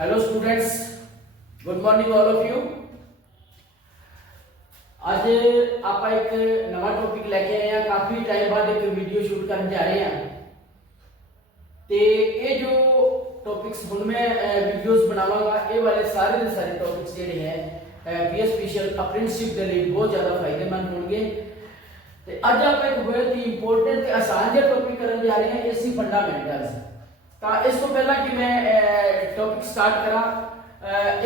Hello students, good morning all of you. ਅੱਜ ਆਪਾਂ ਇੱਕ ਨਵਾਂ ਟੌਪਿਕ ਲੈ ਕੇ ਆਏ ਆ। ਕਾਫੀ ਟਾਈਮ ਬਾਅਦ ਇੱਕ ਵੀਡੀਓ ਸ਼ੂਟ ਕਰਨ ਜਾ ਰਹੇ ਆ ਤੇ ਇਹ ਜੋ ਟੌਪਿਕਸ ਹੁਣ ਮੈਂ ਵੀਡੀਓਜ਼ ਬਣਾਵਾਂਗਾ ਇਹ ਵਾਲੇ ਸਾਰੇ ਦੇ ਸਾਰੇ ਟੌਪਿਕਸ ਜਿਹੜੇ ਹੈ ਬੀਐਸ ਸਪੈਸ਼ਲ ਅਪ੍ਰੈਂਟਿਸਸ਼ਿਪ ਦੇ ਲਈ ਬਹੁਤ ਜ਼ਿਆਦਾ ਫਾਇਦੇਮੰਦ ਹੋਣਗੇ। ਤੇ ਅੱਜ ਆਪਾਂ ਇੱਕ ਬਹੁਤ ਹੀ ਇੰਪੋਰਟੈਂਟ ਤੇ ਆਸਾਨ ਜਿਹਾ ਟੌਪਿਕ ਕਰਨ ਜਾ ਰਹੇ ਹਾਂ, ਏਸੀ ਫੰਡਾਮੈਂਟਲਸ। ਤਾਂ ਇਸ ਤੋਂ ਪਹਿਲਾਂ ਕਿ ਮੈਂ ਟੌਪਿਕ ਸਟਾਰਟ ਕਰਾਂ,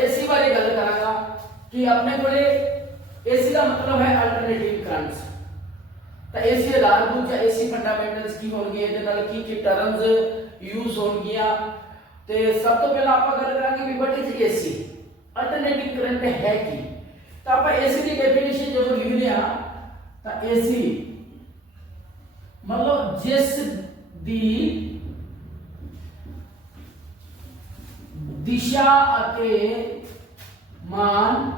ਏਸੀ ਬਾਰੇ ਗੱਲ ਕਰਾਂਗਾ ਕਿ ਆਪਣੇ ਕੋਲੇ एसी का मतलब है अल्टरनेटिव करंट्स। तो एसी आधारभूत या एसी फंडामेंटल्स की होंगे, ਇਹਦੇ ਨਾਲ ਕੀ ਟਰਮਸ ਯੂਜ਼ ਹੋਣਗੀਆਂ। ਤੇ ਸਭ ਤੋਂ ਪਹਿਲਾਂ ਆਪਾਂ ਗੱਲ ਕਰਾਂਗੇ ਵੀ what is AC, alternative current ਹੈ ਕੀ। ਤਾਂ ਆਪਾਂ एसी ਦੀ ਡੈਫੀਨੇਸ਼ਨ ਜਦੋਂ ਲਿਖਦੇ ਆ ਤਾਂ एसी मतलब ਜਿਸ ਦੀ ਦਿਸ਼ਾ ਅਤੇ मान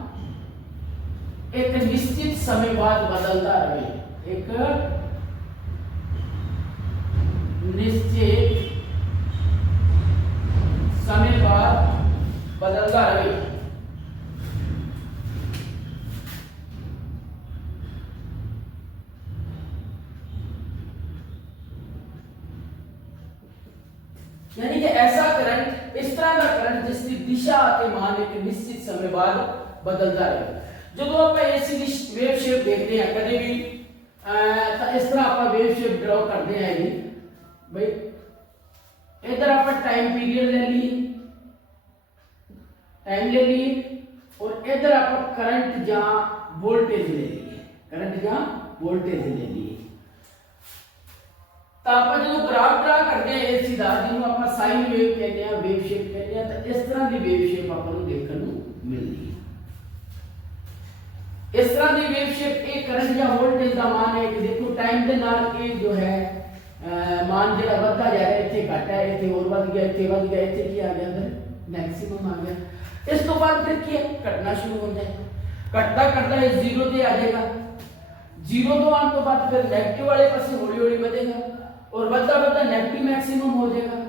एक निश्चित समय बाद बदलता रहे, एक निश्चित समय बाद बदलता रहे। यानी कि ऐसा करंट, इस तरह का करंट जिसकी दिशा के मान एक निश्चित समय बाद बदलता रहे। ਜਦੋਂ ਆਪਾਂ ਏਸੀ ਦੀ ਵੇਵ ਸ਼ੇਪ ਦੇਖਦੇ ਹਾਂ ਕਦੇ ਵੀ ਤਾਂ ਇਸ ਤਰ੍ਹਾਂ ਆਪਾਂ ਵੇਵ ਸ਼ੇਪ ਡਰਾ ਕਰਦੇ ਹਾਂ ਜੀ ਬਈ। ਇਧਰ ਆਪਾਂ टाइम पीरियड ले लिए, टाइम ले लिए और इधर आप करंट या वोल्टेज ले लिए, करंट या वोल्टेज ले लिए। तो आप जो ग्राफ ड्रा करते हैं एसी का जिन्होंने आप साइन वेव कहते हैं, वेव शेप कहते हैं, तो इस तरह की वेव शेप आपको देखने को मिलती है। इस तरह की वेव शेप एक करंट या वोल्टेज का मान है कि देखो टाइम के नाल ये जो है मान जो बढ़ता जा रहा है, इतने घट है, इतने और बढ़ गया, इतने बढ़ गया, इतने की आ गया अंदर मैक्सिमम आ गया। इस तो बाद फिर क्या घटना शुरू हो जाए, घटता घटता ये जीरो पे आ जाएगा। जीरो तो आने तो बाद फिर नेगेटिव वाले पास हौली हौली बढ़ेगा और बढ़ता बढ़ता नेगेटिव मैक्सिमम हो जाएगा।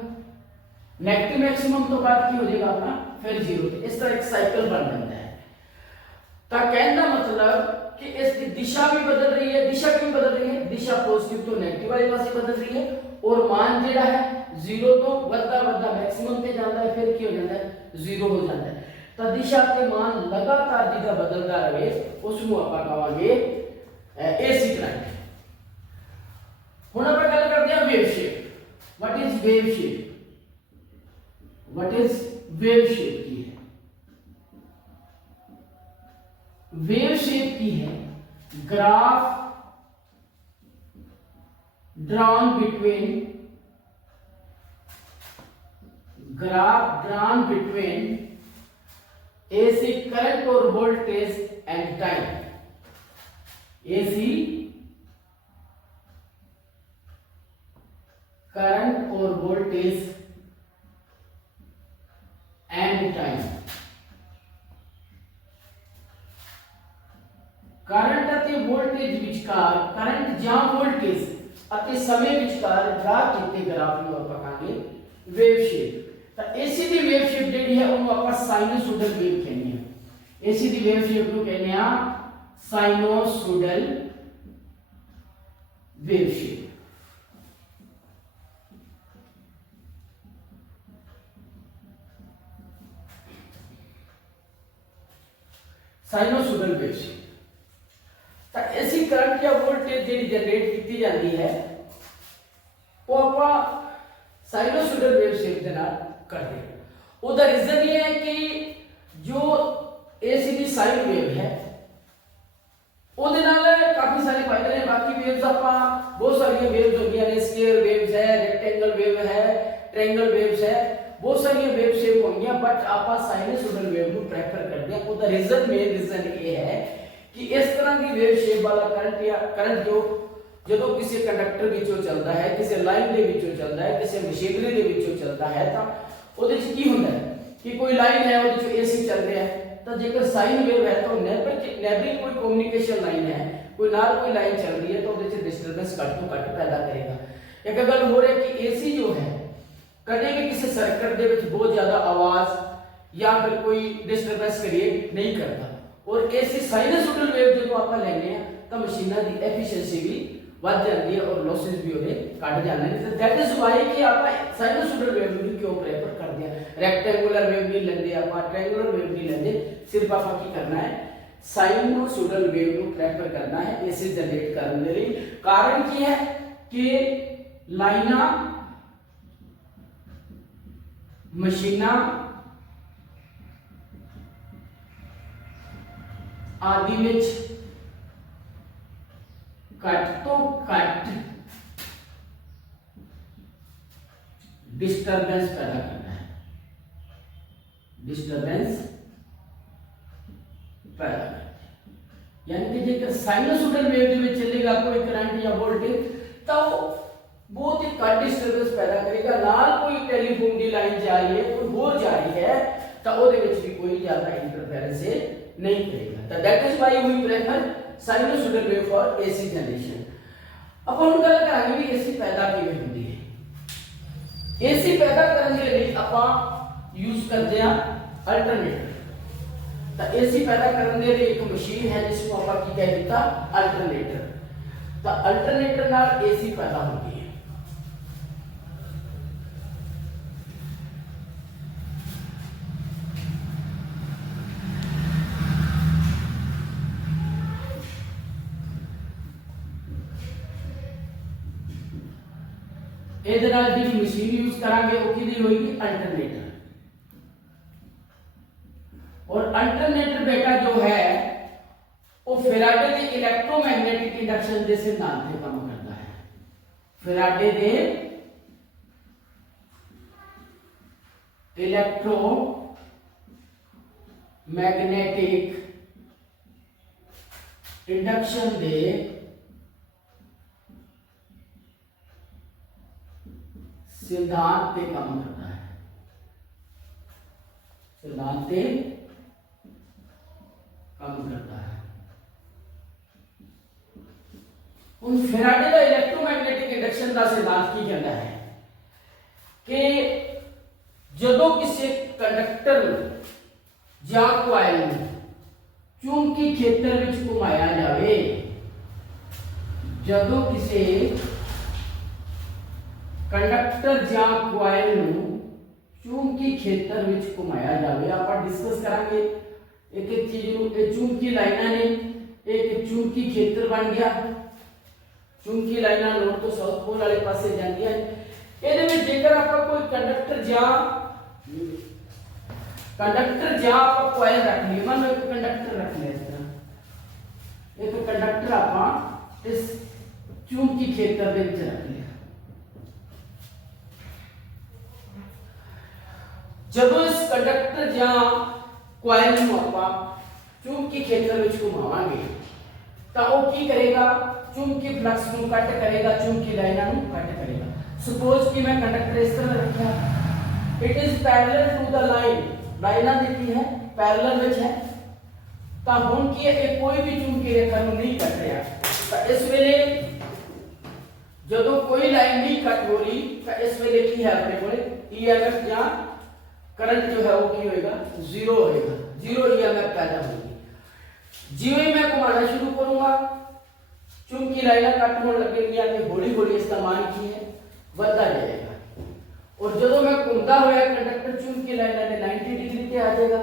नेगेटिव मैक्सिमम तो बाद की हो जाएगा अपना फिर जीरो। इस तरह एक साइकिल बन जाता है। तो कहने का मतलब कि इसकी दिशा भी बदल रही है। दिशा क्यों बदल रही है? दिशा पॉजिटिव तो नेगेटिव वाले पास बदल रही है और मान जेड़ा है जीरो तो बढ़ता बढ़ता मैक्सिमम पे जाता है, फिर क्या हो जाता है जीरो हो जाता है। तो दिशा के मान लगातार जिदा बदलता रहे उसको आप कहांगे एसी करंट। हुण आप गल करते हैं wave shape. What is wave shape? What is wave shape की है? वेव शेप की है graph drawn between AC current और voltage and time. AC current और वोल्टेज एंड टाइम। करंट ਅਤੇ वोल्टेज ਵਿਚਕਾਰ, करंट ਜਾਂ वोल्टेज ਅਤੇ समय ਵਿਚਕਾਰ ਡਰਾ ਕੀਤੇ ਗ੍ਰਾਫ ਨੂੰ ਆਪਾਂ ਕਹਾਂਗੇ ਵੇਵ ਸ਼ੇਪ। ਤਾਂ ਏਸੀ ਦੀ ਵੇਵ ਸ਼ੇਪ ਜਿਹੜੀ ਹੈ ਉਹਨੂੰ ਆਪਾਂ ਸਾਈਨੋਸੋਇਡਲ ਵੇਵ ਕਹਿੰਦੇ ਆ। ਏਸੀ ਦੀ ਵੇਵ ਸ਼ੇਪ ਨੂੰ ਕਹਿੰਦੇ ਆ sinusoidal wave shape. Sinusoidal wave shape. AC current या वोल्टेज जी जनरेट की जाती है वो आप साइनोसोइडल वेव शेप के नाल करते हैं। उसका रीजन ये है कि जो एसी की साइन वेव है ਉਹਦੇ ਨਾਲ काफी सारे फायदे हैं। बाकी वेव्स ਆਪਾਂ बहुत सारी वेव्स होती हैं, स्क्वायर वेव्स है, रेक्टेंगल वेव है, ट्रायंगल वेव्स है, बहुत सारी वेव शेप होंगी, बट आप साइनोसोइडल वेव को प्रेफर करते हैं। उसका रीजन मेन रीजन ये है कि इस तरह की वेव शेप वाला करंट या करंट जो ਜਦੋਂ ਕਿਸੇ ਕੰਡਕਟਰ ਵਿੱਚੋਂ ਚੱਲਦਾ ਹੈ, ਕਿਸੇ ਲਾਈਨ ਦੇ ਵਿੱਚੋਂ ਚੱਲਦਾ ਹੈ, ਕਿਸੇ ਮਸ਼ੀਨਰੀ ਦੇ ਵਿੱਚੋਂ ਚੱਲਦਾ ਹੈ ਤਾਂ ਉਹਦੇ ਵਿੱਚ ਕੀ ਹੁੰਦਾ ਹੈ ਕਿ ਕੋਈ ਲਾਈਨ ਹੈ ਉਹਦੇ ਵਿੱਚ ਏਸੀ ਚੱਲ ਰਿਹਾ ਹੈ। तो जेकर साइन वेव है तो नैबरिंग कोई कम्युनिकेशन लाइन है, कोई नाल कोई लाइन चल रही है तो उहदे च डिस्टरबेंस घट तो घट पैदा करेगा। एक गल हो रही है कि एसी जो है कदे भी किसी सर्किट दे विच बहुत ज्यादा आवाज या फिर कोई डिस्टरबेंस क्रिएट नहीं करता। और ऐसी साइनसोइडल वेव जो आप लेने हैं तो मशीनां दी एफिशिएंसी भी बढ़ जाती है और लॉसेस भी होने कट जाते हैं। तो दैट इज व्हाई कि आप साइनसोइडल वेव भी क्यों प्रेफर करते हैं, रेक्टेंगुलर वेव नहीं लेंगे आप, ट्रायंगुलर वेव नहीं लेंगे, सिर्फ आप की करना है साइनसोइडल वेव को प्रेफर करना है ऐसे जनरेट करने के लिए। कारण की है कि लाइना मशीना आदि विच घट तो घट डिस्टरबेंस पैदा करना है, डिस्टरबेंस पैदा करना है। यानी कि जेकर साइनसोइडल वेव दे विच चलेगा कोई करंट या वोल्टेज तो बहुत ही घट डिस्टरबेंस पैदा करेगा। नाल कोई टेलीफोन की लाइन जा रही है, कोई होर जा रही है तो ओदे विच भी कोई ज्यादा इंटरफेरेंस नहीं करेगा। तो that is why we prefer sinusoidal wave for AC generation. अब हम गल करांगे भी एसी पैदा किवें हुंदी है। एसी पैदा करने के लिए आप यूज करते हैं अल्टरनेटर। तो एसी पैदा करने के लिए एक मशीन है जिसको आप की कह दिता अल्टरनेटर। तो अल्टरनेटर नाल एसी पैदा होती है। ਇਹਦੇ ਨਾਲ ਜਿਹੜੀ ਮਸ਼ੀਨ यूज करांगे वो किहदी होगी अल्टरनेटर। और अल्टरनेटर बेटा जो है वो फैराडे के इलेक्ट्रोमैग्नेटिक इंडक्शन के सिद्धांत पे काम करता है। फैराडे के इलेक्ट्रोमैग्नेटिक इंडक्शन के सिद्धांत पे काम करता है, सिद्धांत पे काम करता है। उन फैराडे का इलेक्ट्रोमैग्नेटिक इंडक्शन का सिद्धांत की कहता है कि जदों किसी कंडक्टर या कॉइल चुंबकी क्षेत्र में घुमाया जाए, जदों किसी कंडक्टर या कॉइल चुंबकी क्षेत्र में घुमाया जाए। आप डिस्कस करांगे एक एक चीज। चुंबकी लाइना ने एक चुंबकी क्षेत्र बन गया। चुंबकी लाइना नॉर्थ तो साउथ पोल वाले पासे जाती है। ਇਹਦੇ ਵਿੱਚ ਜੇਕਰ ਆਪਾਂ ਕੋਈ ਕੰਡਕਟਰ ਜਾਂ ਆਪਾਂ ਕੋਇਲ ਰੱਖ ਲਈ, ਮੰਨ ਲਓ ਇੱਕ ਕੰਡਕਟਰ ਰੱਖ ਲਿਆ ਇਸ ਤਰ੍ਹਾਂ, ਇੱਕ ਕੰਡਕਟਰ ਆਪਾਂ ਇਸ ਚੁੰਬਕੀ ਖੇਤਰ ਦੇ ਵਿੱਚ ਰੱਖ ਲਿਆ। ਜਦੋਂ ਇਸ ਕੰਡਕਟਰ ਜਾਂ ਕੋਇਲ ਨੂੰ ਆਪਾਂ ਚੁੰਬਕੀ ਖੇਤਰ ਵਿੱਚ ਘੁਮਾਵਾਂਗੇ ਤਾਂ ਉਹ ਕੀ ਕਰੇਗਾ, ਚੁੰਬਕੀ ਫਲਕਸ ਨੂੰ ਕੱਟ ਕਰੇਗਾ, ਚੁੰਬਕੀ ਲਾਈਨਾਂ ਨੂੰ ਕੱਟ ਕਰੇਗਾ। सपोज कि मैं कंडक्टर इस तरह रखा, it is parallel to the line, लाइना देखी है पैरेलल विच है, तो हुण की है कोई भी चुंबकी रेखा नु नहीं कट रहा। तो इस वेले जदों कोई लाइन नहीं कट हो रही तो इस वेले की है अपने कोले ईएमएफ या करंट जो है वो की होएगा जीरो होएगा, जीरो ईएमएफ पैदा होगी। जिवें ही मैं घुमाना शुरू करूंगा चुंबकी लाइना कट होने लगेगी, हौली हौली इसका मान की है बढ़ता जाएगा। और जब मैं घूमता हुआ कंडक्टर चुंबकी लाइना ने 90 डिग्री पे आ जाएगा,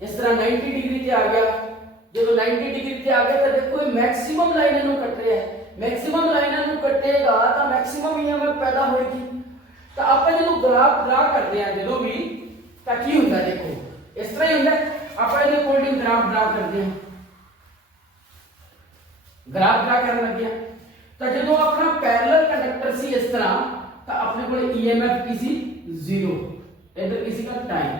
इस तरह 90 डिग्री पे आ गया। जब 90 डिग्री पे आ गया तो देखो मैक्सिमम लाइना नु कट रहा है, मैक्सिमम लाइना नु कटेगा तो मैक्सिमम ईएमएफ पैदा होगी। तो आप जो ग्राफ ड्रा करते हैं जो भी तो की होता देखो इस तरह ही होता है। आप अकॉर्डिंग ग्राफ ड्रा करते हैं, ग्राफ ड्रा करने लग गया तो जो अपना पैरेलल कंडक्टर सी इस तरह तो अपने को ईएमएफ की सी जीरो, इधर किसी का टाइम।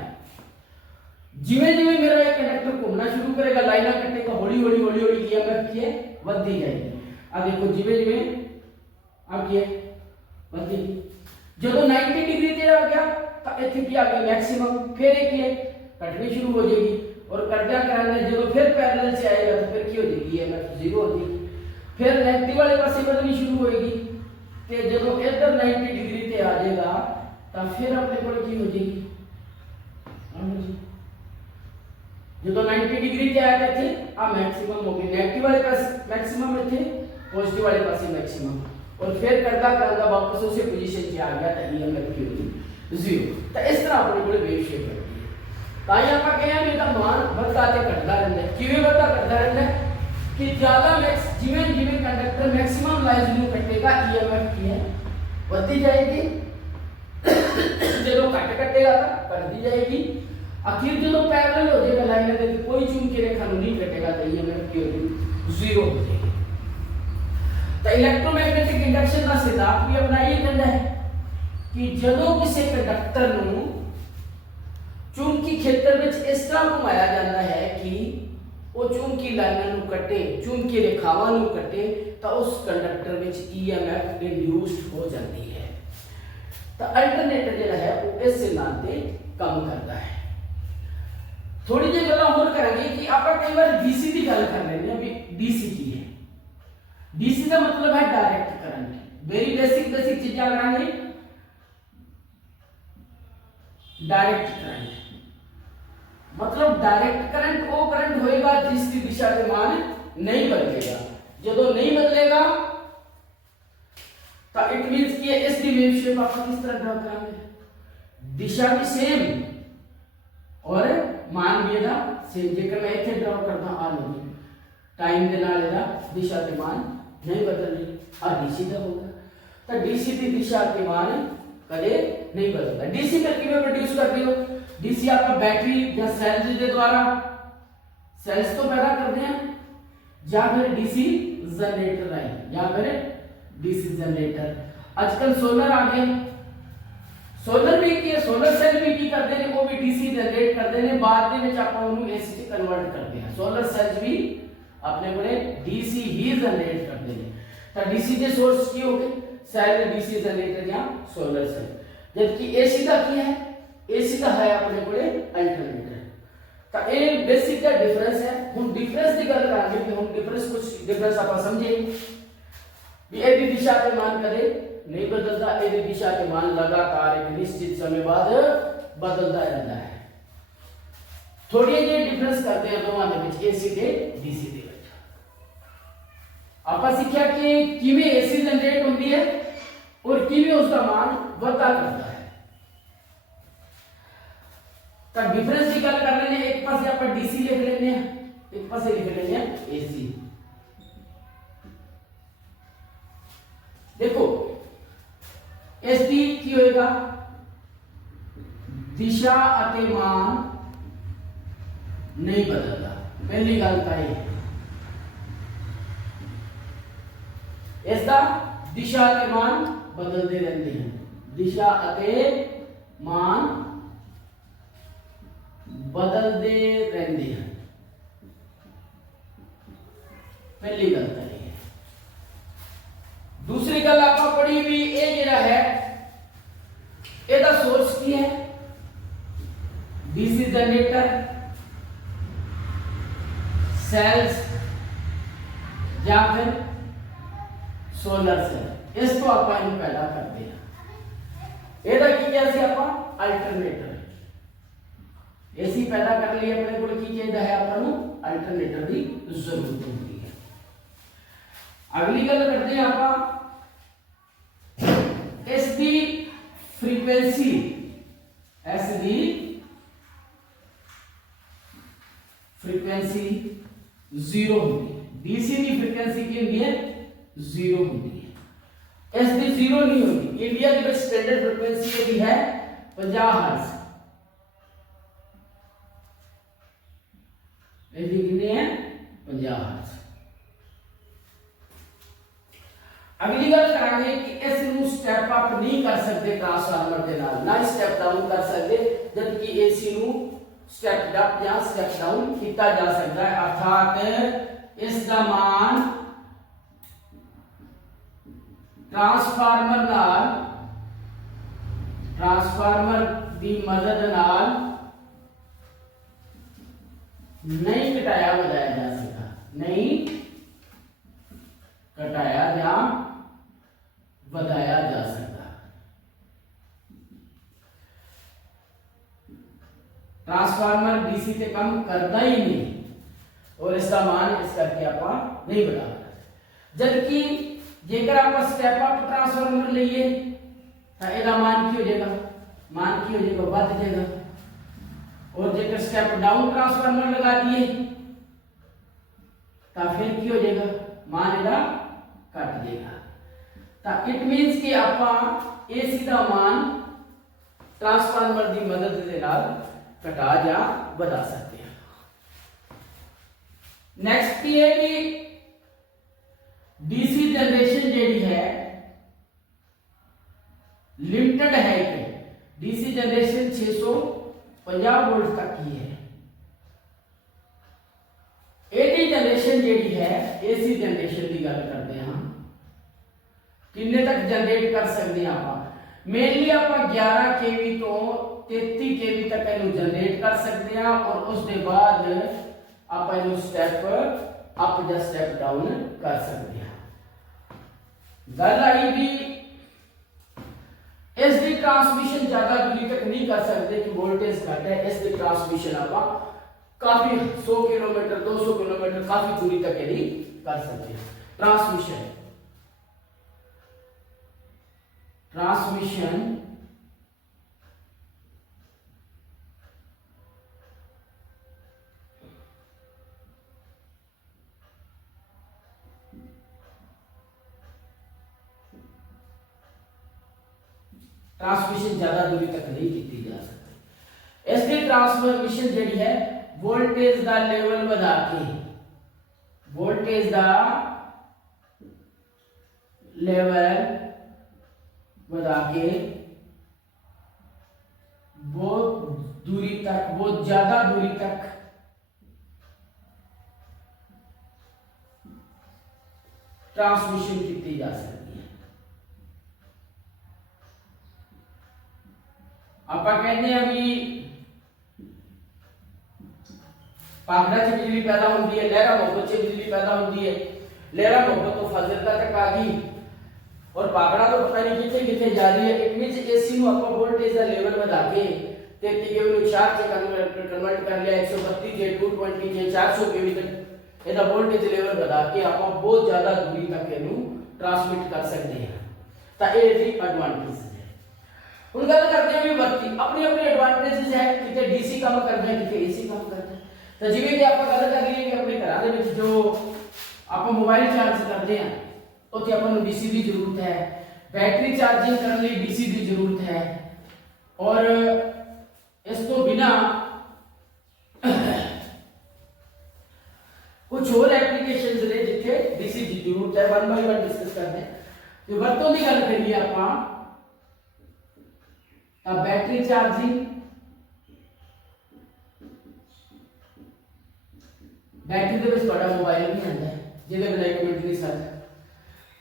जिवें जिवें मेरा एक कंडक्टर घूमना शुरू करेगा लाइना कटेगा, हौली हौली हौली हौली ईएमएफ की है बढ़ती जाएगी। अब देखो जिवें जिवें अब की है बढ़ती, जो 90 डिग्री पे आ गया तो इतने की आ गई मैक्सिमम, फिर एक है कटनी शुरू हो जाएगी। और कटना कराने जो फिर पैरेलल से आएगा तो फिर की हो जाएगी ईएमएफ जीरो हो जाएगी, फिर नेगेटिव वाले पासे बढ़नी शुरू होएगी। तो जो इधर 90 डिग्री पे आ जाएगा तो फिर अपने को की हो जाएगी जो 90 डिग्री क्या है थे आ मैक्सिमम हो गई, नेगेटिव वाले पास मैक्सिमम में थे, पॉजिटिव वाले पास मैक्सिमम, और फिर करता करता वापस उसी पोजीशन पे आ गया तो ईएमएफ की होगी 0। तो इस तरह अपने को वेव शेप बनती है। ताई आपका क्या है मेरा मान बढ़ता ते घटता रहता है, किवें बढ़ता घटता रहता है कि ज्यादा मैक्स जिवें जिवें कंडक्टर मैक्सिमम लाइन ਨੂੰ ਕੱਟੇਗਾ ईएमएफ की है बढ़ती जाएगी, जो घट कटेगा तो बढ़ती जाएगी, आखिर जो पैरेलल हो जाएगा लाइन में कोई चुंबकीय रेखा नहीं कटेगा तो ईएमएफ की होगी 0 हो जाएगी। तो इलेक्ट्रोमैग्नेटिक इंडक्शन का सिद्धांत भी अपना ये कहता है कि ਜਦੋਂ ਕਿਸੇ ਕੰਡਕਟਰ ਨੂੰ ਚੁੰਬਕੀ ਖੇਤਰ ਵਿੱਚ ਇਸ ਤਰ੍ਹਾਂ ਘੁਮਾਇਆ ਜਾਂਦਾ ਹੈ ਕਿ ਉਹ ਚੁੰਬਕੀ ਲਾਈਨਾਂ ਨੂੰ ਕੱਟੇ, ਚੁੰਬਕੀ ਰੇਖਾਵਾਂ ਨੂੰ ਕੱਟੇ, ਤਾਂ ਉਸ ਕੰਡਕਟਰ ਵਿੱਚ ਈਐਮਐਫ ਇੰਡਿਊਸਡ ਹੋ ਜਾਂਦੀ ਹੈ। ਤਾਂ ਅਲਟਰਨੇਟਰ ਜਿਹੜਾ ਹੈ ਉਹ ਇਸ ਸਿਧਾਂਤ ਤੇ ਕੰਮ ਕਰਦਾ ਹੈ। ਥੋੜੀ ਜਿਹੀ ਗੱਲਾਂ ਹੋਰ ਕਰਾਂਗੇ ਕਿ ਆਪਾਂ ਕਈ ਵਾਰ ਡੀਸੀ ਦੀ ਗੱਲ ਕਰ ਲੈਂਦੇ ਹਾਂ ਵੀ ਡੀਸੀ ਕੀ ਹੈ। ਡੀਸੀ ਦਾ मतलब है डायरेक्ट करंट, वेरी बेसिक चीजें लगाएंगे। डायरेक्ट करंट मतलब डायरेक्ट करंट वो करंट होएगा जिसकी दिशा के मान नहीं बदलेगा, जो नहीं बदलेगा तो इट मींस कि इसकी वेव शेप आप किस तरह ड्रा करेंगे, दिशा भी सेम और मान भी ਇਹਦਾ सेम। जेकर मैं इथे ड्रा करता आ नहीं टाइम ਦੇ ਨਾਲ ਇਹਦਾ दिशा के मान नहीं बदल रही, और डीसी का होगा तो डीसी की दिशा के मान कदे नहीं बदलता। डीसी करके में प्रोड्यूस करते हो, डीसी आपका बैटरी या सेल्स के द्वारा सेल्स तो पैदा करते हैं, या फिर डीसी जनरेटर है, या फिर डीसी जनरेटर। आजकल सोलर आ गए, सोलर भी की सोलर सेल भी की करते हैं, वो भी डीसी जनरेट करते हैं, बाद में ਆਪਾਂ ਉਹਨੂੰ एसी ਚ ਕਨਵਰਟ ਕਰਦੇ हैं। सोलर सेल्स भी अपने को डीसी ही जनरेट करते हैं। तो डीसी के सोर्स की हो गए सेल डीसी जनरेटर या सोलर सेल, जबकि एसी का क्या है, एसी का है अपने को अल्टरनेटर। तो ये बेसिक का डिफरेंस है। हम डिफरेंस की गल करांगे कि हम डिफरेंस कुछ डिफरेंस आप समझे भी एदी दिशा के मान कदे नहीं बदलता, एदी दिशा के मान लगातार एक निश्चित समय बाद बदलता रहता है। थोड़ी जी डिफरेंस करते हैं दोनों के बीच एसी के डीसी के। आपा सीखा कि किवें एसी जनरेट होती है और किवें उसका मान बढ़ता करता है। तो डिफरेंस की गल कर लेने, एक पास आप डीसी लिख लेने, एक पास लिख लेने एसी। देखो एसी की होएगा दिशा अते मान नहीं बदलता, पहली गल तो यह इसका दिशा के मान बदलते रहते हैं, दिशा अते मान बदलते रहते हैं, पहली गल तो यह है। दूसरी गल आप पढ़ी भी ये जरा है, ਇਹਦਾ सोर्स की है डीसी जनरेटर, सेल्स या फिर सोलर सेल। इसको आप पैदा करते हैं। ਇਹਦਾ ਕੀ ਕਿਹਾ ਸੀ ਆਪਾਂ ਅਲਟਰਨੇਟਰ। एसी पैदा कर लिए अपने को की चाहिए है अपन अल्टरनेटर की जरूरत होती है। अगली गल करते हैं आप इसकी फ्रीक्वेंसी, एस दी फ्रीक्वेंसी 0 होती है, डीसी की फ्रीक्वेंसी की होती है 0 होती है, एस दी 0 नहीं होती। इंडिया की स्टैंडर्ड फ्रीक्वेंसी यदि है 50 हर्ट्ज, यदि कितने हैं 50 हर्ट्ज। अगली गल करांगे कि इस नु स्टेप अप नहीं कर सकते ट्रांसफार्मर के नाल, ना स्टेप डाउन कर सकते, जबकि एसी नु स्टेप अप या स्टेप डाउन किया जा सकता है। अर्थात इसका मान ट्रांसफार्मर की मदद नाल नहीं घटाया बढ़ाया जा सकता, नहीं घटाया या बढ़ाया जा सकता। ट्रांसफार्मर डीसी ते कम करता ही नहीं और इसका मान इस करके आप नहीं बढ़ा, जबकि जेकर आप स्टेप अप ट्रांसफार्मर लइए तो एदा मान की हो जाएगा, मान की हो जाएगा बढ़ जाएगा, और जेकर स्टेप डाउन ट्रांसफार्मर लगा दिए तो फिर की हो जाएगा, मान एदा कट जाएगा। तो इट मींस कि आप एसी का मान ट्रांसफार्मर की मदद के नाल घटा या बढ़ा सकते हैं। नेक्स्ट की है कि डीसी जनरेशन जी है लिमिटेड है कि डीसी जनरेशन 650 वोल्ट तक की है। एसी जनरेशन जी है एसी जनरेशन की गल करते हैं हम किन्ने तक जनरेट कर सकते हैं आप मेनली आप 11 केवी तो 33 केवी तक इनू जनरेट कर सकते हैं और उसके बाद आप इनू स्टेप अप या स्टेप डाउन कर सकते हैं। गल आई भी इसकी ट्रांसमिशन ज्यादा दूरी तक नहीं कर सकते कि वोल्टेज घट है, इसकी ट्रांसमिशन आप काफी 100 किलोमीटर 200 किलोमीटर काफी दूरी तक यदि कर सकते हैं। ट्रांसमिशन ज्यादा दूरी तक नहीं की जा सकती। इसकी ट्रांसफॉर्मेशन जी है वोल्टेज का लेवल बढ़ा के, वोल्टेज का लेवल बढ़ा के बहुत दूरी तक, बहुत ज्यादा दूरी तक ट्रांसमिशन की जा सकती है। आप कहते हैं अभी पागड़ा से बिजली पैदा होती है, लहरा मोहब्बत से बिजली पैदा होती है, लहरा मोहब्बत तो फाजिलका तक आ गई और पागड़ा तो पता नहीं कितने कितने जा रही है। इट मींस एसी नु आपको वोल्टेज का लेवल बढ़ा के 33 केवी नु 4 से कन्वर्ट कर लिया, 132 के 220 के 400 केवी तक एदा वोल्टेज लेवल बढ़ा के आप बहुत ज्यादा दूरी तक इनु ट्रांसमिट कर सकते हैं। तो ये दी एडवांटेज है। हुन गल करते हैं भी बत्ती अपनी अपनी एडवांटेजेस है, किते डीसी काम करता है किते एसी काम करता है। तो जिਵੇਂ कि आप गल कर लिए कि अपने घर ਦੇ ਵਿੱਚ जो आप मोबाइल चार्ज करते हैं ਉੱਥੇ ਆਪਾਂ ਨੂੰ डीसी की जरूरत है, बैटरी चार्जिंग करने लिए डीसी की जरूरत है, और इस तो बिना कुछ और एप्लीकेशंस ने जिथे डीसी की जरूरत है। वन बाय वन डिस्कस करते हैं। तो वरतों की गल करिए आप बैटरी चार्जिंग, बैटरी ਦੇ ਵਿੱਚ ਤੁਹਾਡਾ मोबाइल भी आता है ਜਿਹਦੇ ਬਿਨਾਂ 1 ਮਿੰਟ ਨਹੀਂ ਸਰਦਾ।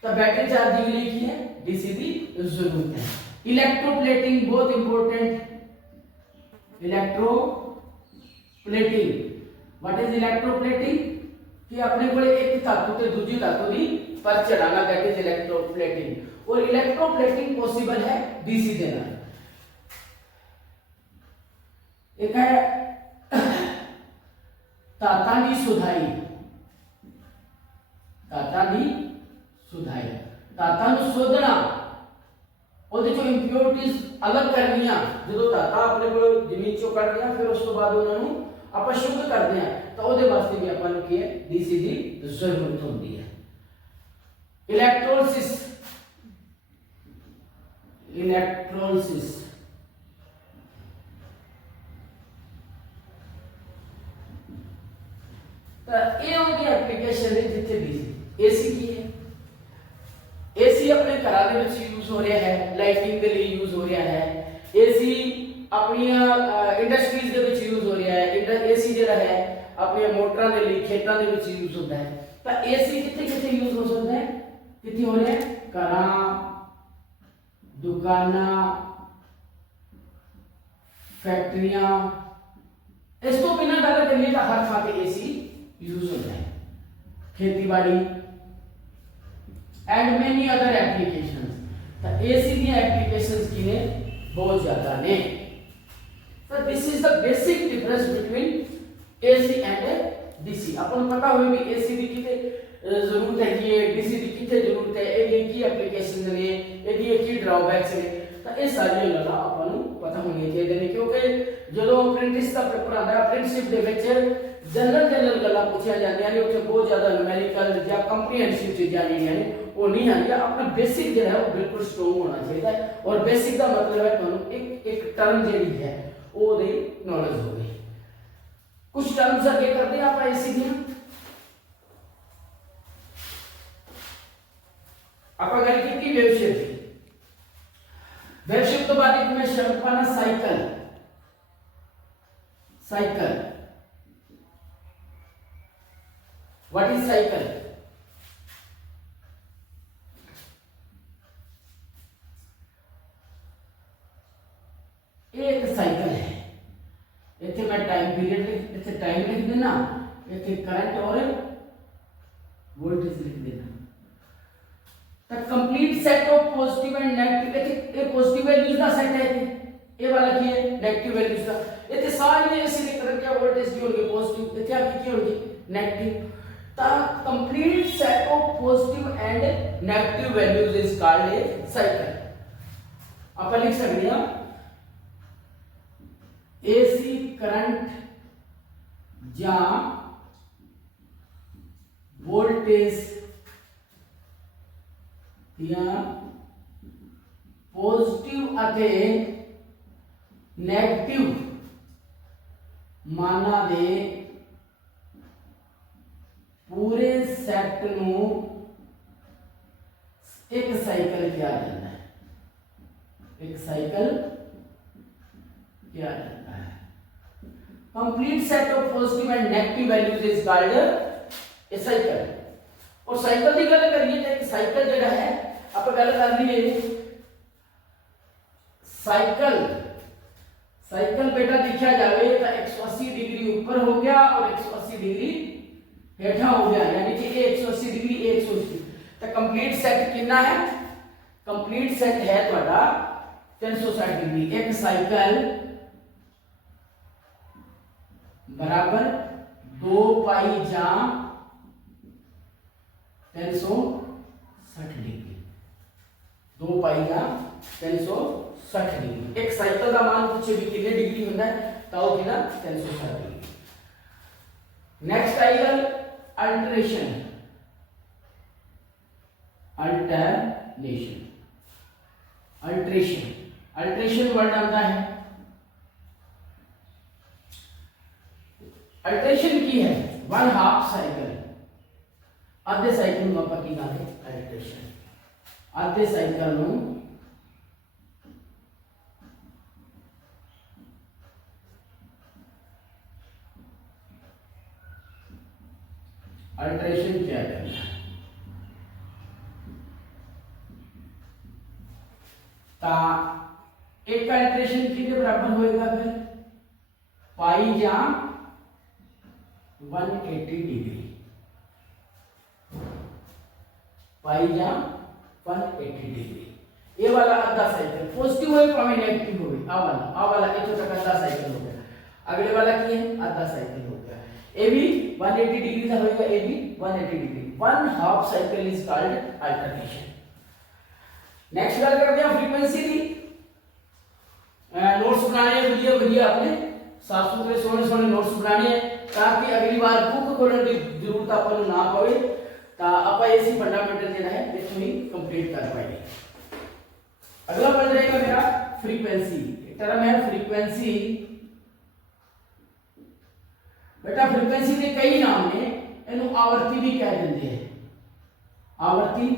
तो बैटरी चार्जिंग लिए की है डीसी की जरूरत है। इलेक्ट्रोप्लेटिंग बहुत important, electroplating what is electroplating कि अपने को एक धातु ते दूसरी धातु की पर चढ़ाना, दैट इज इलेक्ट्रोप्लेटिंग। और इलेक्ट्रोप्लेटिंग पॉसिबल है डीसी के नाल। एक है धाता की सुधाई, धाता की सुधाई, धाता नु शोधना, ਉਹਦੇ ਚੋਂ ਇੰਪਿਉਰਿਟੀਜ਼ ਅਲੱਗ ਕਰਨੀਆਂ। ਜਦੋਂ ਧਾਤਾ ਆਪਣੇ ਕੋਲ ਜ਼ਮੀਨ ਚੋਂ ਕੱਢਦੇ ਆ ਫਿਰ ਉਸ ਤੋਂ ਬਾਅਦ ਉਹਨਾਂ ਨੂੰ ਆਪਾਂ ਸ਼ੁੱਧ ਕਰਦੇ ਆ, ਤਾਂ ਉਹਦੇ ਵਾਸਤੇ ਵੀ ਆਪਾਂ ਨੂੰ ਕੀ ਹੈ ਡੀਸੀ ਦੀ ਜ਼ਰੂਰਤ ਹੁੰਦੀ ਹੈ। ਇਲੈਕਟ੍ਰੋਲਿਸਿਸ, इलेक्ट्रोलिसिस तो ये होगी एप्लीकेशन है जिथे डीसी एसी की है। एसी अपने घरां दे विच यूज हो रहा है, लाइटिंग के लिए यूज हो रहा है। एसी अपनी इंडस्ट्रीज दे विच यूज हो रहा है। एसी जिहड़ा है अपनी मोटरां दे लिए खेतां दे विच यूज होता है। तो एसी किथे किथे यूज हो सकता है, किथे हो रहा है घरां, दुकाना, फैक्ट्रियां। इस तो बिना गल करिए तो हर थां ते एसी यूज होता है, खेतीबाड़ी एंड मेनी अदर एप्लीकेशंस। तो एसी दी एप्लीकेशंस की ने बहुत ज्यादा ने। So this is the basic difference between AC and DC. अपन पता होई भी AC ਦੀ ਕਿਤੇ ਜ਼ਰੂਰਤ ਹੈਗੀ ਹੈ, DC ਦੀ ਕਿਤੇ ਜ਼ਰੂਰਤ ਹੈ, ਇਹਦੀਆਂ ਕੀ ਐਪਲੀਕੇਸ਼ਨਸ ਨੇ, ਇਹਦੀਆਂ ਕੀ ਡਰਾਬੈਕਸ ਨੇ, ਤਾਂ ਇਹ ਸਾਰੀਆਂ ਗੱਲਾਂ ਆਪਾਂ ਨੂੰ ਪਤਾ ਹੋਣੀਆਂ ਚਾਹੀਦੀਆਂ ਨੇ ਕਿਉਂਕਿ ਜਦੋਂ ਅਪ੍ਰੈਂਟਿਸ ਦਾ ਪੇਪਰ ਆਉਂਦਾ ਅਪ੍ਰੈਂਟਿਸਸ਼ਿਪ ਦੇ ਵਿੱਚ ਜਨਰਲ ਗੱਲਾਂ ਪੁੱਛੀਆਂ ਜਾਂਦੀਆਂ ਨੇ, ਉੱਥੇ ਬਹੁਤ ਜ਼ਿਆਦਾ ਨੂਮੈਰੀਕਲ ਜਾਂ ਕੰਪਰੀਹੈਂਸਿਵ ਚੀਜ਼ਾਂ ਜਿਹੜੀਆਂ ਨੇ ਉਹ ਨਹੀਂ ਆਉਂਦੀਆਂ। ਆਪਣਾ ਬੇਸਿਕ ਜਿਹੜਾ ਹੈ ਉਹ ਬਿਲਕੁਲ ਸਟਰੋਂਗ ਹੋਣਾ ਚਾਹੀਦਾ ਹੈ ਔਰ ਬੇਸਿਕ ਦਾ ਮਤਲਬ ਹੈ ਤੁਹਾਨੂੰ ਇੱਕ ਟਰਮ ਜਿਹੜੀ ਹੈ ਉਹਦੀ ਨੌਲੇਜ ਹੋਵੇ। कुछ टर्म्स आगे करते हैं आप ऐसी ਦੀਆਂ ਆਪਾਂ ਗੱਲ ਕੀਤੀ ਵੇਵ ਸ਼ੇਪ ਦੀ। ਵੇਵ ਸ਼ੇਪ ਤੋਂ ਬਾਅਦ ਇੱਕ ਮੈਂ ਸ਼ਬਦ ਪਾਣਾ cycle. Cycle, what is cycle? एक साइकिल है, इतने मैं टाइम पीरियड इतने टाइम लिख देना, इतने करंट और वोल्टेज लिख देना। The complete set of positive and negative, ये पॉजिटिव वैल्यूज का सेट है, ये वाला की है नेगेटिव वैल्यूज का। इतने सारी ऐसे करंट या वोल्टेज की होगी पॉजिटिव, क्या की होगी negative. The complete set of positive and negative values is called a cycle. आप लिख सकते हैं एसी करंट या वोल्टेज या पॉजिटिव अते नेगेटिव माना दे पूरे सैट नू एक साइकिल किया जाता है, एक साइकिल किया जाता है। Complete set of positive and negative values is called a cycle. और साइकिल की गल करिए तो एक साइकिल जगह है आप गल कर लीए साइकिल, साइकिल बेटा देखा जाए तो 180 डिग्री ऊपर हो गया और 180 डिग्री हेठा हो गया, यानी कि 180 डिग्री 180। तो कंप्लीट सेट कितना है? कंप्लीट सेट है ਤੁਹਾਡਾ 360 डिग्री। एक साइकिल बराबर 2 पाई जा 360 डिग्री, 2 पाई जा 360 डिग्री। एक साइकिल का मान पूछे भी कितने डिग्री होता है तो वो कितना 360 डिग्री। नेक्स्ट आएगा alteration, alternation, alteration, alteration word आता है। अल्टरेशन की है 1/2 साइकिल, आधे साइकिल में आपकी गाल है अल्टरेशन, आधे साइकिल में अल्टरेशन क्या करना है। ता एक अल्टरेशन कितने बराबर होएगा फिर पाई जा 180 डिग्री, पाई जा 180 डिग्री। ये वाला आधा साइकिल पॉजिटिव हो या नेगेटिव हो, आ वाला इतो तक आधा साइकिल हो गया। अगले वाला की है आधा साइकिल हो गया। ए भी 180 डिग्री का होएगा, ए भी 180 degree. 1/2 cycle is called alternation. Next बात करते हैं फ्रीक्वेंसी की। नोट्स बनाने हैं बढ़िया बढ़िया, अपने साफ सुथरे सोने सोने नोट्स बनाने हैं ताकि अगली बार बुक खोलने की जरूरत अपन ना पवे, तो आप ऐसी फंडामेंटल देना है इसमें ही कंप्लीट कर पाएंगे। अगला बन जाएगा मेरा फ्रीक्वेंसी। टर्म है फ्रीक्वेंसी। बेटा फ्रीक्वेंसी के कई नाम ने, इन्हों आवर्ती भी कह देते हैं, आवर्ती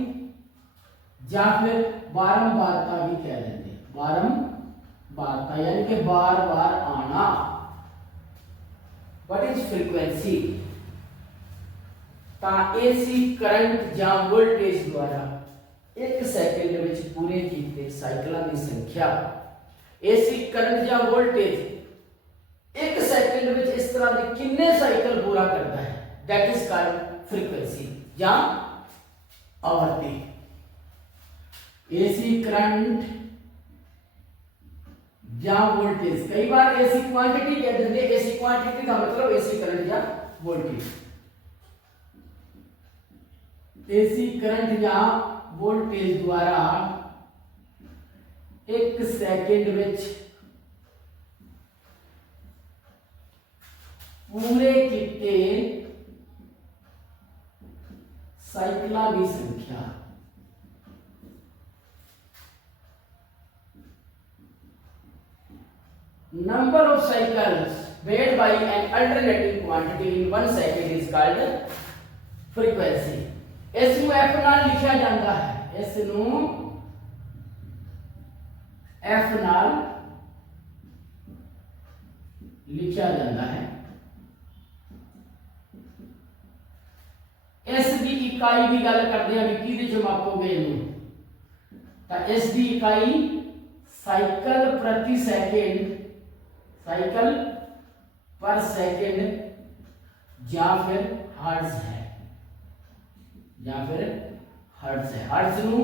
या फिर बारंबारता भी कह देते हैं। बारंबारता यानी कि बार बार आना। What is frequency? ता एसी करंट या वोल्टेज द्वारा एक सेकंड में पूरे कीते साइकिलों की संख्या, एसी करंट या वोल्टेज एक सेकंड में इस तरह के कितने साइकिल पूरा करता है, दैट इज कॉल्ड फ्रीक्वेंसी या आवर्ती। एसी करंट या वोल्टेज। कई बार ऐसी क्वांटिटी कह देंगे, ऐसी क्वांटिटी का मतलब ऐसी करंट या वोल्टेज। एसी करंट या वोल्टेज द्वारा 1 सेकंड विच पूरे किते साइकिलों की संख्या number of cycles made by an alternating quantity in 1 second is called frequency। इस ਨੂੰ f ਨਾਲ ਲਿਖਿਆ ਜਾਂਦਾ ਹੈ, ਇਸ ਨੂੰ f ਨਾਲ ਲਿਖਿਆ ਜਾਂਦਾ ਹੈ। ਇਸ ਦੀ ਇਕਾਈ ਦੀ ਗੱਲ ਕਰਦੇ ਹਾਂ ਵੀ ਕਿਹਦੇ ਚ ਮਾਪੋਗੇ ਇਹਨੂੰ, ਤਾਂ ਇਸ ਦੀ ਇਕਾਈ ਸਾਈਕਲ ਪ੍ਰਤੀ ਸੈਕਿੰਡ, साइकिल पर सेकंड या फिर हर्ट्ज है, या फिर हर्ट्ज है। हर्ट्ज ਨੂੰ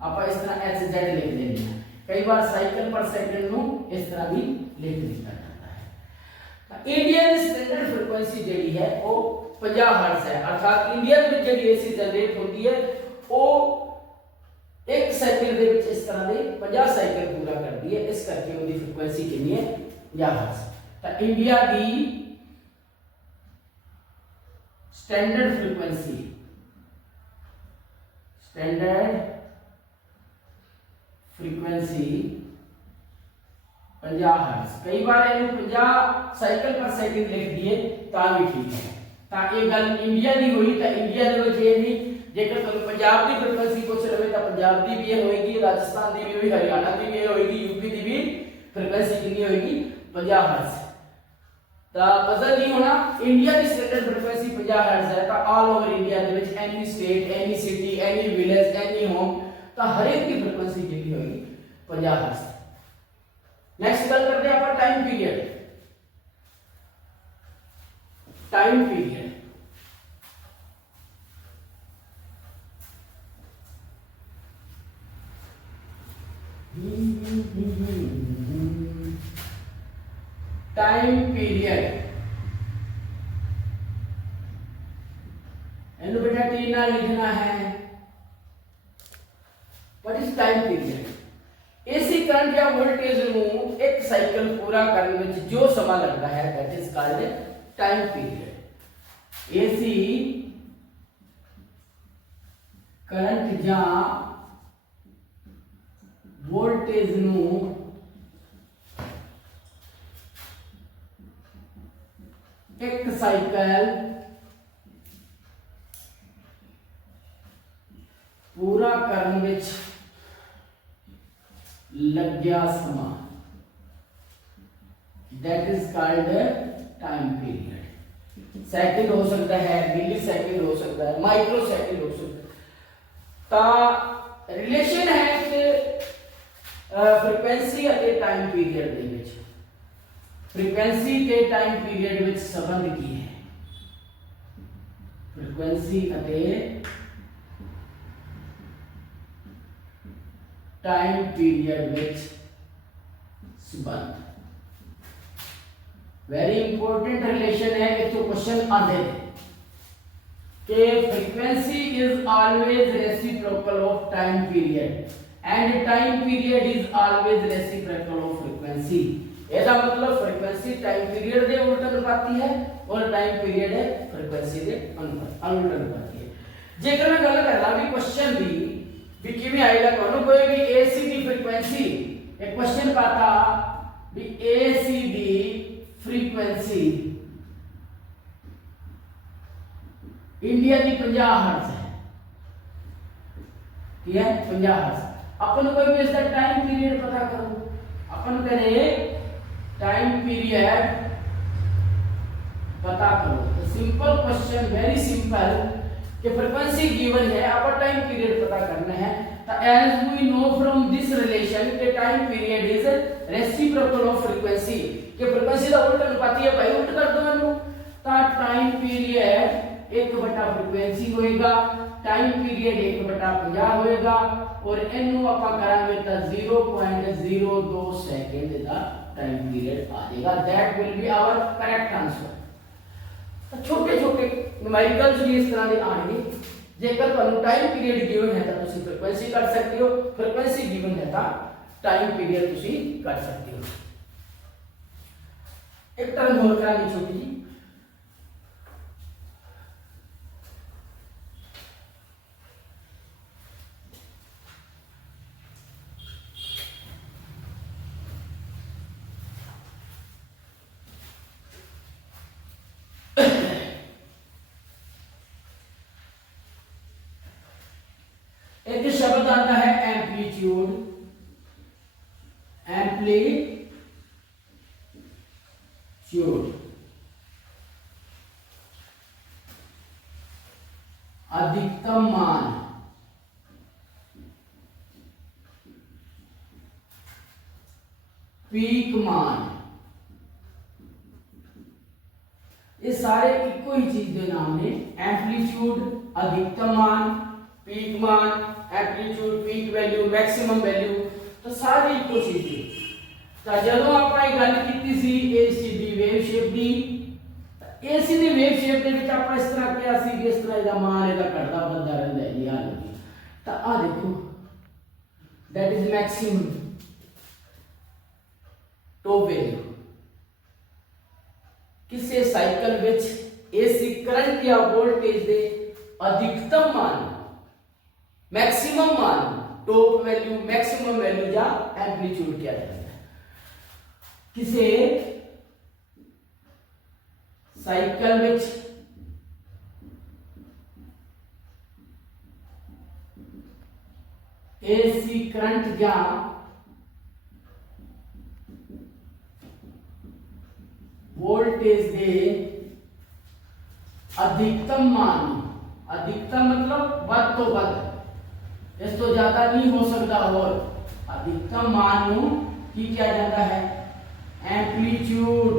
ਆਪਾਂ ਇਸ ਤਰ੍ਹਾਂ hz ਲਿਖ ਦਿੰਦੇ ਹਾਂ। ਕਈ ਵਾਰ ਸਾਈਕਲ ਪਰ ਸੈਕਿੰਡ ਨੂੰ ਇਸ ਤਰ੍ਹਾਂ ਵੀ ਲਿਖ ਦਿੱਤਾ ਜਾਂਦਾ ਹੈ। ਤਾਂ ਇੰਡੀਆ ਦੀ ਸਟੈਂਡਰਡ ਫ੍ਰੀਕੁਐਂਸੀ ਜਿਹੜੀ ਹੈ ਉਹ 50 ਹਰਟਜ਼ ਹੈ, ਅਰਥਾਤ ਇੰਡੀਆ ਦੇ ਵਿੱਚ ਜਿਹੜੀ ਏਸੀ ਜਨਰੇਟ ਹੁੰਦੀ ਹੈ ਉਹ 1 ਸੈਕਿੰਡ ਦੇ ਵਿੱਚ ਇਸ ਤਰ੍ਹਾਂ ਦੇ 50 ਸਾਈਕਲ ਪੂਰਾ ਕਰਦੀ ਹੈ। ਇਸ ਕਰਕੇ ਉਹਦੀ ਫ੍ਰੀਕੁਐਂਸੀ ਕਿੰਨੀ ਹੈ, 50 हर्ट्ज। तो इंडिया की standard frequency, standard frequency 50 hertz. कई बार इन्हें 50 साइकिल पर सेकंड लिख दिए तो भी ठीक है। तो ये गल इंडिया की हुई, तो इंडिया के विच ये नहीं, जेकर तुहानू पंजाब की फ्रीक्वेंसी पूछ रहे तो पंजाब की भी होगी, राजस्थान की भी होगी, हरियाणा की भी होगी, यूपी की भी फ्रीक्वेंसी कितनी होगी, 50 हर्ट्ज। तो पजल नहीं होना, इंडिया की स्टैंडर्ड फ्रीक्वेंसी 50 हर्ट्ज है। तो all over India they which any state, any city, any village, any home, तो हर एक की फ्रीक्वेंसी कितनी होगी, 50 हर्ट्ज। नेक्स्ट गल करते हैं अपन time period. Time period time period इन्हें बेटा टी ना लिखना है। What is time period? AC current या वोल्टेज ਨੂੰ एक साइकिल पूरा करने में जो समय लगता है that is called time period. AC current या वोल्टेज ਨੂੰ एक साइकिल पूरा करने में लग गया समा that is called time period. Second हो सकता है, मिली सेकंड हो सकता है, माइक्रो सेकंड हो सकता है। रिलेशन है फ्रीक्वेंसी और टाइम पीरियड ਦੇ ਵਿੱਚ। फ्रीक्वेंसी के टाइम पीरियड ਵਿੱਚ संबंध की है, फ्रीक्वेंसी ਅਤੇ टाइम पीरियड ਵਿੱਚ संबंध वेरी इंपॉर्टेंट रिलेशन है। इतो क्वेश्चन आते हैं कि frequency is always reciprocal of time period and time period is always reciprocal of frequency. ਇਹਦਾ मतलब फ्रीक्वेंसी टाइम पीरियड ਦੇ ਉਲਟ ਅਨੁਪਾਤੀ ਹੈ और टाइम पीरियड है फ्रीक्वेंसी ਦੇ ਉਲਟ ਅਨੁਪਾਤੀ ਹੈ। ਜੇਕਰ ਮੈਂ ਗੱਲ ਕਰਾਂ ਵੀ क्वेश्चन ਦੀ ਵੀ ਕਿਵੇਂ ਆਏਗਾ, ਤੁਹਾਨੂੰ ਕੋਈ ਵੀ AC ਦੀ फ्रीक्वेंसी एक क्वेश्चन पाता भी AC ਦੀ फ्रीक्वेंसी इंडिया की 50 हर्ट्ज है, ठीक है 50 हर्ट्ज। अपन कोई भी इसका टाइम पीरियड पता करो, अपन करे टाइम पीरियड पता करो। तो सिंपल क्वेश्चन, वेरी सिंपल कि फ्रीक्वेंसी गिवन है, अपन टाइम पीरियड पता करना है। तो as we know from this relation के time period is reciprocal of frequency, कि फ्रीक्वेंसी का उल्टा अनुपाती है भाई, उल्टा कर दो। तो टाइम पीरियड 1/फ्रीक्वेंसी होएगा। टाइम पीरियड 1/50 होएगा और इनू ਆਪਾਂ ਕਰਾਂਗੇ ਤਾਂ 0.02 सेकंड ਦਾ टाइम पीरियड आ जाएगा। That will be our correct answer. तो छोटे छोटे न्यूमेरिकल्स भी इस तरह के आएंगे। जेकर ਤੁਹਾਨੂੰ टाइम पीरियड गिवन है तो ਤੁਸੀਂ फ्रीक्वेंसी कर सकते हो, फ्रीक्वेंसी गिवन है तो टाइम पीरियड ਤੁਸੀਂ कर सकते हो। एक टर्म और करांगे छोटी जी। एक शब्द आता है एम्पलीट्यूड। एम्पलीट्यूड अधिकतम मान। पीक मान। ये सारे इको ही चीज के नाम ने। एम्पलीट्यूड अधिकतम मान, पीक मान, amplitude, peak value, maximum value, तो सारी इको चीज है। तो ਜਦੋਂ ਆਪਾਂ ਇਹ ਗੱਲ ਕੀਤੀ ਸੀ एसीडी वेव शेप ਦੀ, एसीडी वेव शेप ਦੇ ਵਿੱਚ ਆਪਾਂ ਇਸ ਤਰ੍ਹਾਂ ਕਿਹਾ ਸੀ ਕਿ ਇਸ ਤਰ੍ਹਾਂ ਇਹਦਾ मान ਇਹਦਾ ਘਟਦਾ ਵੱਧਦਾ ਰਹਿੰਦਾ ਹੈ। ਇਹ ਹਾਲ ਹੈ। ਤਾਂ ਆ ਦੇਖੋ that is maximum top value. ਕਿਸੇ ਸਾਈਕਲ ਵਿੱਚ एसी करंट या वोल्टेज ਦੇ अधिकतम मान, मैक्सिमम मान, टॉप वैल्यू, मैक्सिमम वैल्यू या एम्पलीट्यूड क्या जाता है। किसे साइकिल विच एसी करंट या वोल्टेज दे अधिकतम मान, अधिकतम मतलब ਵੱਧ ਤੋਂ ਵੱਧ, इस तो ज्यादा नहीं हो सकता। और अधिकतम मान ਨੂੰ ਕੀ ਕਿਹਾ ਜਾਂਦਾ ਹੈ? एम्पलीट्यूड,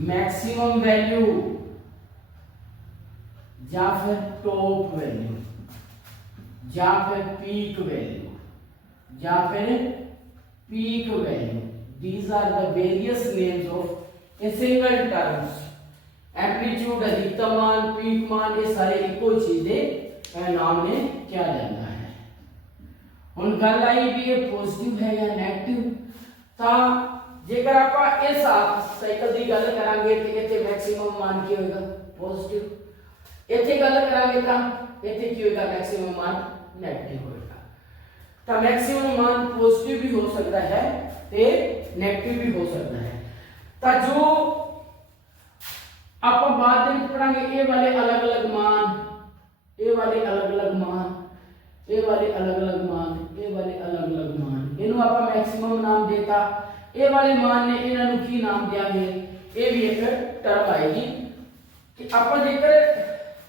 मैक्सिमम वैल्यू या फिर टॉप वैल्यू या फिर पीक वैल्यू या फिर peak value. These are the various names of a single terms। Amplitude, अधिकतम मान, पीक मान, ये सारे इको चीजें नाम ने क्या जाता है। हुण गल आई भी ये पॉजिटिव है या नेगेटिव। ਤਾਂ ਜੇਕਰ ਆਪਾਂ ਇਸ ਸਾਈਕਲ ਦੀ ਗੱਲ ਕਰਾਂਗੇ ਤੇ ਇੱਥੇ ਮੈਕਸਿਮਮ मान ਕੀ ਹੋਏਗਾ? ਪੋਜ਼ਿਟਿਵ। ਇੱਥੇ ਗੱਲ ਕਰਾਂਗੇ ਤਾਂ ਇੱਥੇ ਕੀ ਹੋਏਗਾ? ਮੈਕਸਿਮਮ मान नेगेटिव होएगा। ਤਾਂ मैक्सिमम मान पॉजिटिव भी हो सकता है ਤੇ नेगेटिव भी हो सकता है। ਤਾਂ जो ਆਪਾਂ ਬਾਅਦ ਦੇ ਵਿੱਚ ਪੜਾਂਗੇ ਇਹ ਵਾਲੇ ਅਲੱਗ-ਅਲੱਗ मान, ਇਹ ਵਾਲੇ ਅਲੱਗ-ਅਲੱਗ मान, ਇਹ ਵਾਲੇ ਅਲੱਗ-ਅਲੱਗ मान, ਇਹ ਵਾਲੇ ਅਲੱਗ-ਅਲੱਗ मान, ਇਹਨੂੰ ਆਪਾਂ ਮੈਕਸਿਮਮ ਨਾਮ ਦੇਤਾ। ਇਹ ਵਾਲੇ मान ਨੇ ਇਹਨਾਂ ਨੂੰ ਕੀ ਨਾਮ ਦਿਆਂਗੇ? ਇਹ ਵੀ ਇੱਕ ਟਰਮ ਆਏਗੀ ਕਿ ਆਪਾਂ ਜੇਕਰ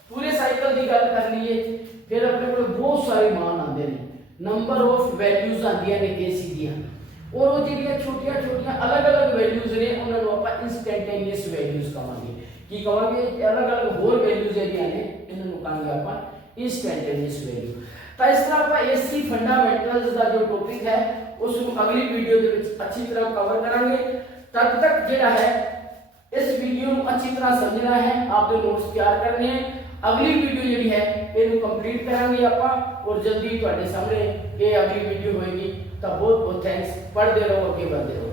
ਪੂਰੇ ਸਾਈਕਲ ਦੀ ਗੱਲ ਕਰ ਲਈਏ ਫਿਰ ਆਪਣੇ ਕੋਲ ਬਹੁਤ ਸਾਰੇ मान ਆਉਂਦੇ ਨੇ, ਨੰਬਰ ਆਫ ਵੈਲਿਊਜ਼ ਆਉਂਦੀਆਂ ਨੇ ਏਸੀ ਦੀਆਂ, और वो ਜਿਹੜੀਆਂ ਛੋਟੀਆਂ ਛੋਟੀਆਂ ਅਲੱਗ-ਅਲੱਗ ਵੈਲਿਊਜ਼ ਨੇ ਉਹਨਾਂ ਨੂੰ ਆਪਾਂ ਇਨਸਟੈਂਟੇਨੀਅਸ ਵੈਲਿਊਜ਼ ਕਹਾਂਗੇ। ਕੀ ਕਹਾਂਗੇ? ਅਲੱਗ-ਅਲੱਗ ਹੋਰ ਵੈਲਿਊਜ਼ ਜਿਹੜੀਆਂ ਨੇ ਇਹਨਾਂ ਨੂੰ ਕਹਾਂਗੇ ਆਪਾਂ ਇਨਸਟੈਂਟੇਨੀਅਸ ਵੈਲਿਊ। ਤਾਂ ਇਸ ਤਰ੍ਹਾਂ ਆਪਾਂ एसी फंडामेंटल्स ਦਾ ਜੋ ਟੌਪਿਕ ਹੈ ਉਸ ਨੂੰ ਅਗਲੀ ਵੀਡੀਓ ਦੇ ਵਿੱਚ ਅੱਛੀ ਤਰ੍ਹਾਂ ਕਵਰ ਕਰਾਂਗੇ। ਤਦ ਤੱਕ ਜਿਹੜਾ ਹੈ ਇਸ ਵੀਡੀਓ ਨੂੰ ਅੱਛੀ ਤਰ੍ਹਾਂ ਸਮਝਣਾ ਹੈ, ਆਪਦੇ ਨੋਟਸ ਤਿਆਰ ਕਰਨੇ ਹੈ। ਅਗਲੀ ਵੀਡੀਓ ਜਿਹੜੀ ਹੈ ਇਹਨੂੰ ਕੰਪਲੀਟ ਕਰਾਂਗੇ ਆਪਾਂ ਔਰ ਜਲਦੀ ਤੁਹਾਡੇ ਸਾਹਮਣੇ ਇਹ ਅਗਲੀ ਵੀਡੀਓ ਹੋਏਗੀ। ਤਾਂ ਬਹੁਤ ਬਹੁਤ ਥੈਂक्स। पढ़ते रहो, आगे बढ़ते रहो।